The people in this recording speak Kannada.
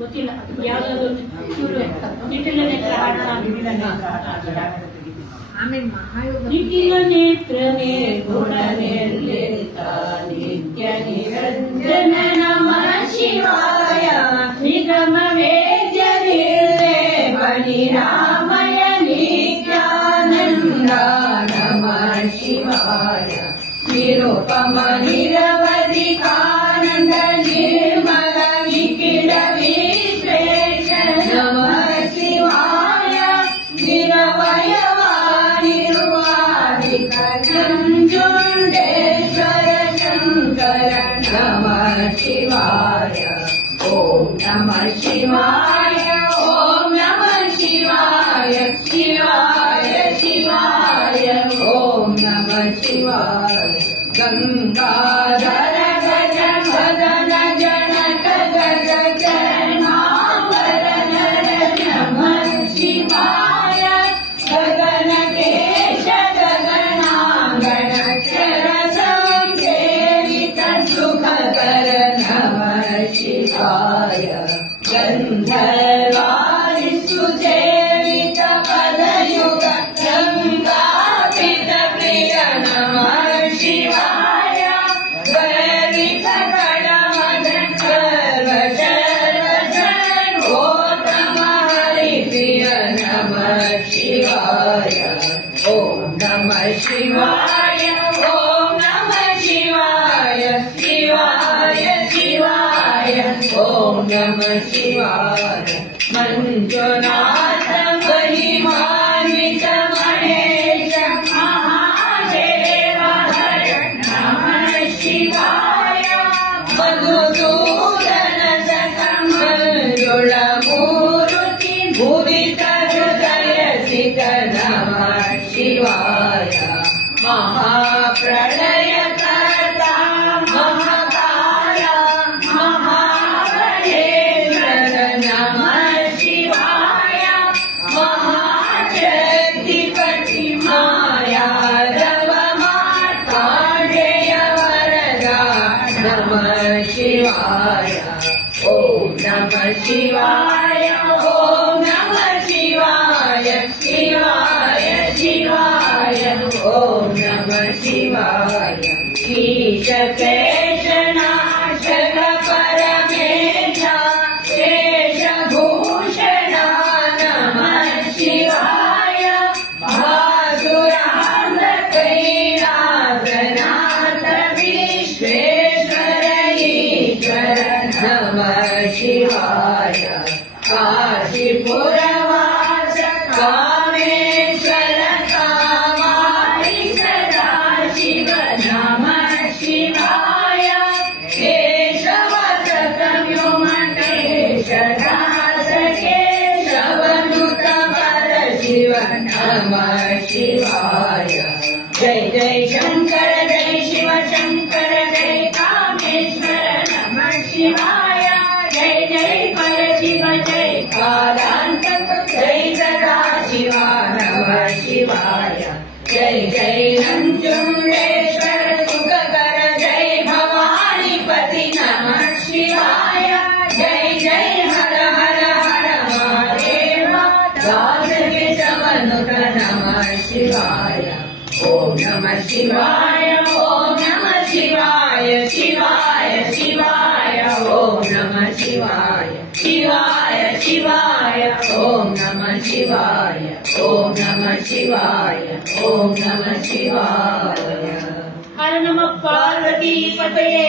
ಗೊತ್ತಿಲ್ಲ ಯಾವ್ದಾದ್ರು ಇವರು ನಿಖಿಲ ನೇತ್ರ ನಿಖಿಲ ನೇತ್ರನೇ ಗುಣನೆಲ್ಲೆತ್ತ ನಿತ್ಯ ನಿರಂಜನ ನಮಃ ಶಿವಾಯ ನಿಗಮ ವೇದ್ಯನಿಲ್ಲೇ ಬಲಿರಾಮಯ ನಿತ್ಯಾನಂದ ನಮಃ ಶಿವಾಯ ನಿರುಪಮ ನಿರವಧಿಕಾನಂದ ನಿರ್ಮಲ ನಿಖಿಲ ವಿಶ್ವೇಶ ನಮಃ ಶಿವಾಯ ನಿರವಯವಾನಿರುವಾದಿಕ ನಂಜುಂಡೇಶ್ವರ ಶಂಕರ ನಮಃ ಶಿವಾಯ ಓಂ ನಮಃ ಶಿವಾಯ ಓಂ ನಮಃ ಶಿವಾಯ ಶಿವಾಯ ಶಿವಾಯ ಓಂ ನಮಃ ಶಿವಾಯ ಗಂಗಾಧರ ಗಜ ಭಜನ ಜನಕ ಗಜ ಚರಣಾಂಬರ ನರ ನಮಃ ಶಿವಾಯ ಗಗನಕೇಶ ಗಗನಾಂಗಣ ಚರ ಸಂಸೇವಿತ ಸುಖಕರ ನಮಃ ಶಿವಾಯ ಗಂಧರ್ವಾರಿಸು ಸೇವಿತ ಪದಯುಗ ಗಂಗಾಪಿತ ಪ್ರಿಯ ನಮಃ ಶಿವಾಯ ಗರಿತ ಕಡಮದ ಸರ್ವ ಸರ್ವೋತ್ತಮ ಹರಿಪ್ರಿಯ ನಮಃ ಶಿವಾಯ ಓಂ ನಮಃ ಶಿವಾಯ ಓಂ ನಮಃ ಶಿವಾಯ ಶಿವಾಯ ಶಿವಾಯ ಓಂ ನಮಃ ಶಿವಾಯ ಮಂಜುನಾಥ ಮಹಿಮಾನ್ವಿತ ಮಹೇಶ ಮಹಾದೇವ ಹರ ನಮಃ ಶಿವಾಯ ಮಧುಸೂದನ ಸಕಮಂಜುಳ ಮೂರುತಿ ಭುವಿತ ಹೃದಯ ಸಿತ ನಮಃ ಶಿವಾಯ ಮಹಾಪ್ರಳಯ ಕರ್ತ ಮಹಾಕಾಯ ಮಹಾಮಹೇಶ್ವರ ನಮಃ ಶಿವಾಯ ಮಹಾಶಕ್ತಿಪತಿ ಮಾಯಾದವ ಮಾರ್ತಾಂಡೇಯ ವರದ ನಮಃ ಶಿವಾಯ ಓಂ ನಮಃ ಶಿವಾಯ ಓಂ ನಮಃ ಶಿವಾಯ ಶಿವಾಯ ಶಿವಾಯ ಓಂ ನಮಃ ಶಿವಾಯ ಈಶಕೇಶನಾಶಕ ಪರಮೇಶ ಶೇಷಭೂಷಣ ನಮಃ ಶಿವಾಯ ಭಾಸುರಾಂಧ ಕೈಲಾಸನಾಥ ವಿಶ್ವೇಶ್ವರ ಈಶ್ವರ ನಮಃ ಶಿವಾಯ ಕಾಶಿಪುರವಾಸ ಕಾಮೇಶ್ವರ ಕಾಮಾರಿ ಸದಾಶಿವ ನಮಃ ಶಿವಾಯ ಕೇಶವ ಸಂಯುಮಕೇಶ ದಾಸ ಕೇಶವನುತ ಪರಶಿವ ನಮಃ ಶಿವಾಯ ಜೈ ಜೈ ಶಂಕರ ಜೈ ಶಿವ ಶಂಕರ ಜೈ ಕಾಮೇಶ್ವರ ನಮಃ ಶಿವಾಯ ಜೈ ಜೈ ಪರಶಿವ ಜೈ ಕಾಲಾಂತಕ ಜೈ ಸದಾಶಿವ ನಮಃ ಶಿವಾಯ ಜೈ ಜೈ ನಂಜುಂಡೇಶ್ವರ ಸುಖಕರ ಜೈ ಭವಾನಿಪತಿ ನಮಃ ಶಿವಾಯ ಜೈ ಜೈ ಹರ ಹರ ಹರ ಮಹಾದೇವ ದಾಸಗೆ ಸಮನುತ ನಮಃ ಶಿವಾಯ ಓಂ ನಮಃ ಶಿವಾಯ ಓಂ ನಮಃ ಶಿವಾಯ ಶಿವಾಯ ಶಿವಾಯ ಓಂ ನಮಃ ಶಿವಾಯ ಶಿವಾಯ ಶಿವಾಯ ಓಂ ನಮಃ ಶಿವಾಯ ಓಂ ನಮಃ ಶಿವಾಯ ಓಂ ನಮಃ ಶಿವಾಯ ಹರ ನಮಃ ಪಾರ್ವತಿ ಪತಯೇ